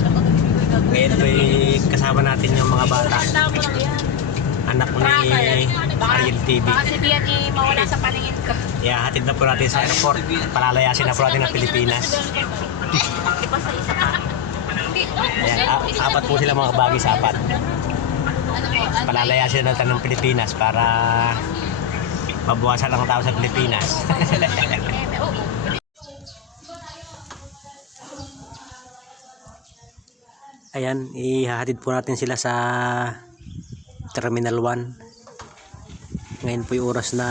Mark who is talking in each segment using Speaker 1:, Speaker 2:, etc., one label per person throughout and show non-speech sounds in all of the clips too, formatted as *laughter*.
Speaker 1: kabagis. Ngayon po kasama natin yung mga bata. Anak ni Ariel TV.
Speaker 2: Baka si Bian eh, mawala sa paningin ko.
Speaker 1: Yeah, hatid na po natin sa airport. Palalayasin na po natin ng Pilipinas. Ayan, apat po sila mga kabagis, apat. Palalayasin na natin ng Pilipinas para mabuwasan ang tao sa Pilipinas. *laughs* Ayan, ihahatid po natin sila sa Terminal 1. Ngayon po yung oras na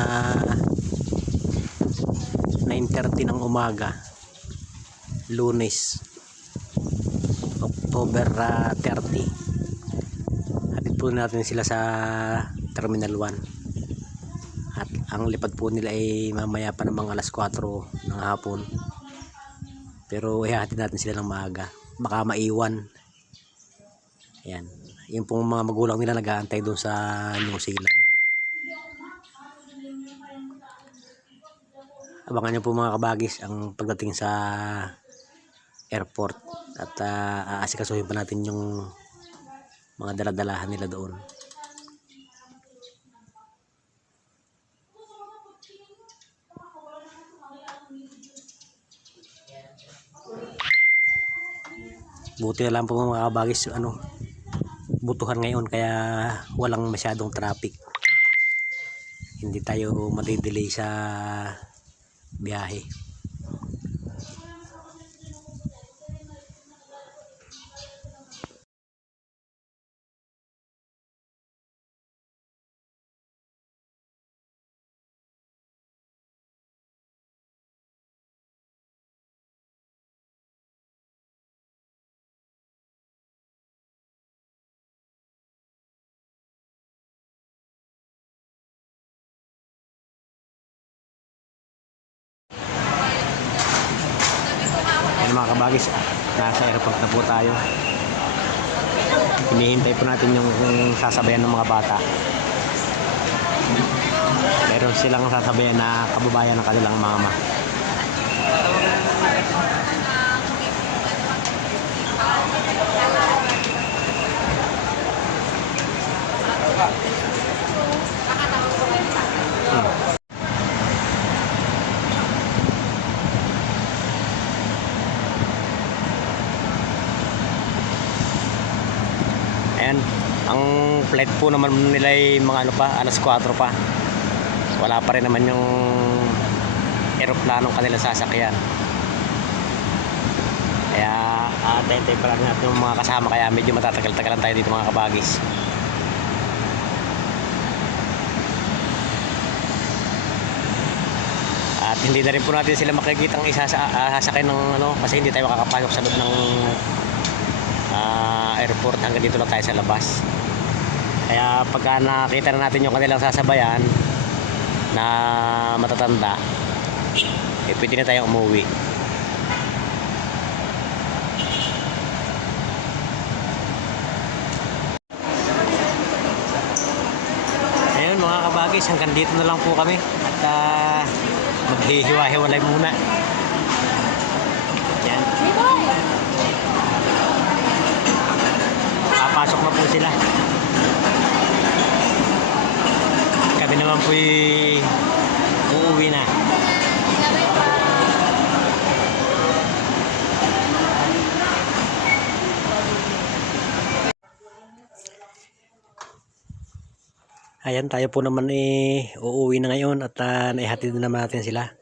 Speaker 1: 9.30 ng umaga. Lunes. October ah, 30. Hatid po natin sila sa Terminal 1. At ang lipad po nila ay mamaya pa namang alas 4 ng hapon. Pero ihahatid natin sila ng maaga. Baka maiwan. Ayan. Yung pong mga magulang nila nag-aantay doon sa New Zealand. Abangan nyo po mga kabagis ang pagdating sa airport at uh, aasikasuhin pa natin yung mga daladalahan nila doon. Buti na lang po mga kabagis ano butuhan ngayon kaya walang masyadong traffic. Hindi tayo madidelay sa biyahe. Ayan mga kabagis, nasa airport na po tayo. Hinihintay po natin yung sasabayan ng mga bata. Meron silang sasabayan na kababayan ng kanilang mama. Hmm. Ayan, ang flight po naman nila ay mga ano pa, alas 4 pa. Wala pa rin naman yung eroplanong kanilang sasakyan. Kaya atay-tay pa lang natin yung mga kasama kaya medyo matatagal-tagalan tayo dito mga kabagis. At hindi na rin po natin sila makikita ang isa sa ah, sasakay ng ano kasi hindi tayo makakapasok sa loob ng ah, airport hanggang dito lang tayo sa labas kaya pagka nakita na natin yung kanilang sasabayan na matatanda eh pwede na tayong umuwi. Ayun mga kabagis hanggang dito na lang po kami. At uh, maghihiwa-hiwalay muna. Yan. Papasok na po sila. Kami naman po uuwi na. Ayan, tayo po naman eh, uuwi na ngayon at uh, naihatid na naman natin sila.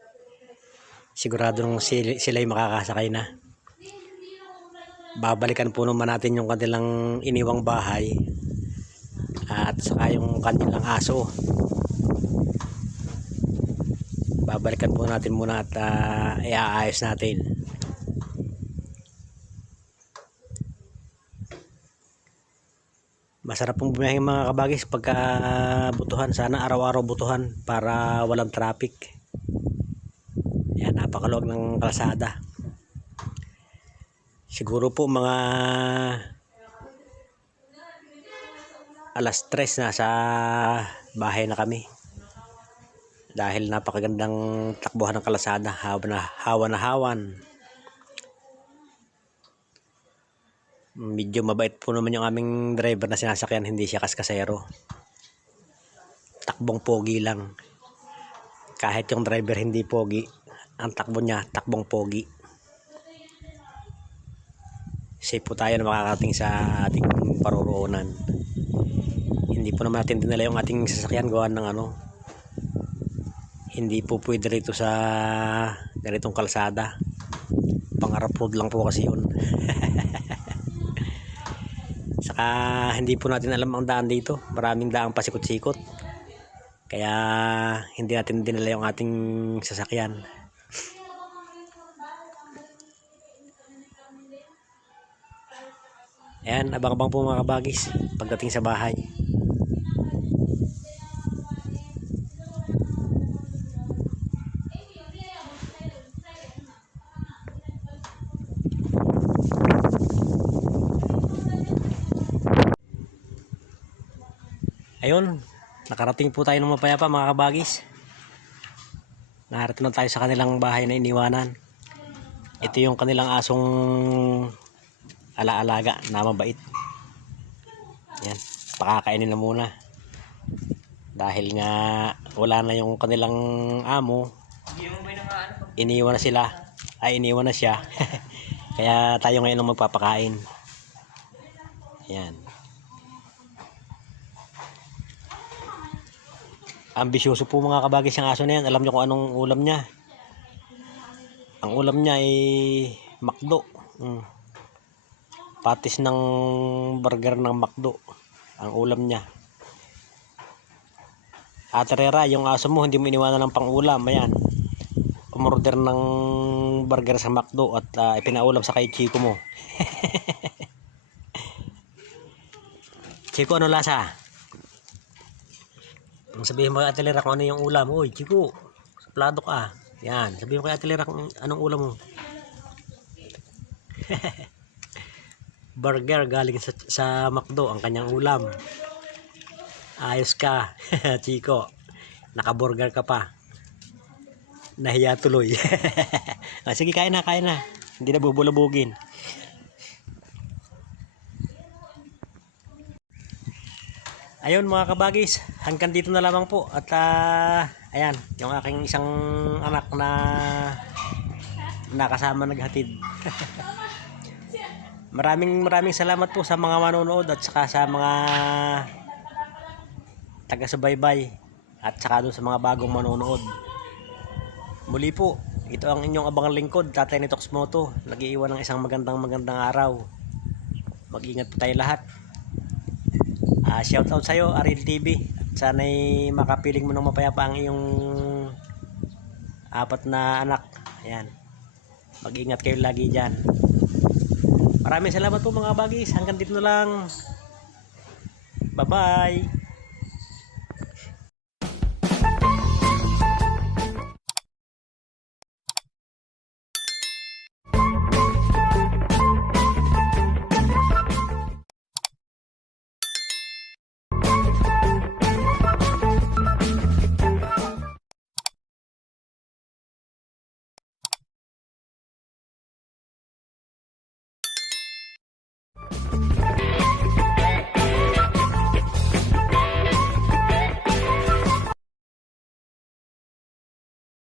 Speaker 1: Sigurado nung sila, sila ay makakasakay na babalikan po naman natin yung kanilang iniwang bahay at saka yung kanilang aso babalikan po natin muna at uh, iaayos natin. Masarap pong bumiyahe mga kabagis pagka butuhan. Sana araw-araw butuhan para walang traffic. Yan napakaluwag ng kalsada. Siguro po mga alas 3 na sa bahay na kami. Dahil napakagandang takbuhan ng kalasada, hawa na hawa na hawan. Medyo mabait po naman yung aming driver na sinasakyan, hindi siya kaskasero. Takbong pogi lang. Kahit yung driver hindi pogi, ang takbo niya, takbong pogi. Safe po tayo na makakarating sa ating paroroonan. Hindi po naman natin dinala yung ating sasakyan gawa ng ano. Hindi po pwede rito sa ganitong kalsada. Pangarap road lang po kasi yun. *laughs* Saka hindi po natin alam ang daan dito. Maraming daang pasikot-sikot. Kaya hindi natin dinala yung ating sasakyan. Ayan, abang-abang po mga kabagis pagdating sa bahay. Ayun, nakarating po tayo ng mapayapa mga kabagis. Narito na tayo sa kanilang bahay na iniwanan. Ito yung kanilang asong alaalaga na mabait. Yan, pakakainin na muna. Dahil nga wala na yung kanilang amo, iniwan na sila. Ay, iniwan na siya. *laughs* Kaya tayo ngayon ang magpapakain. Yan. Ambisyoso po mga kabagis yung aso na yan. Alam nyo kung anong ulam niya. Ang ulam niya ay makdo. Mm. Patis ng burger ng makdo. Ang ulam niya. Aterera, yung aso mo hindi mo iniwanan ng pangulam. Ayan. Umorder ng burger sa McDo at ah, ipinaulam sa kay Chico mo. *laughs* Chico, ano lasa? Ang sabihin mo kay Ate Lera kung ano yung ulam. Uy, Chico, suplado ka. Yan, sabihin mo kay Ate Lera kung anong ulam mo. *laughs* Burger galing sa, sa McDo, ang kanyang ulam. Ayos ka, *laughs* Chico. Nakaburger ka pa. Nahiya tuloy. *laughs* ah, sige, kain na, kain na. Hindi na bubulabugin. Ayun mga kabagis, hanggang dito na lamang po. At ah, ayan, yung aking isang anak na nakasama naghatid. *laughs* maraming maraming salamat po sa mga manonood at saka sa mga taga-subaybay at saka doon sa mga bagong manonood. Muli po, ito ang inyong abangang lingkod, Tatay ni Toxmoto. Nag-iiwan ng isang magandang magandang araw. Mag-ingat po tayo lahat. Ah, shout out sa iyo, Aril TV. Sana'y makapiling mo ng mapayapa ang iyong apat na anak. Ayan. Mag-ingat kayo lagi diyan. Maraming salamat po mga bagis. Hanggang dito na lang. Bye-bye.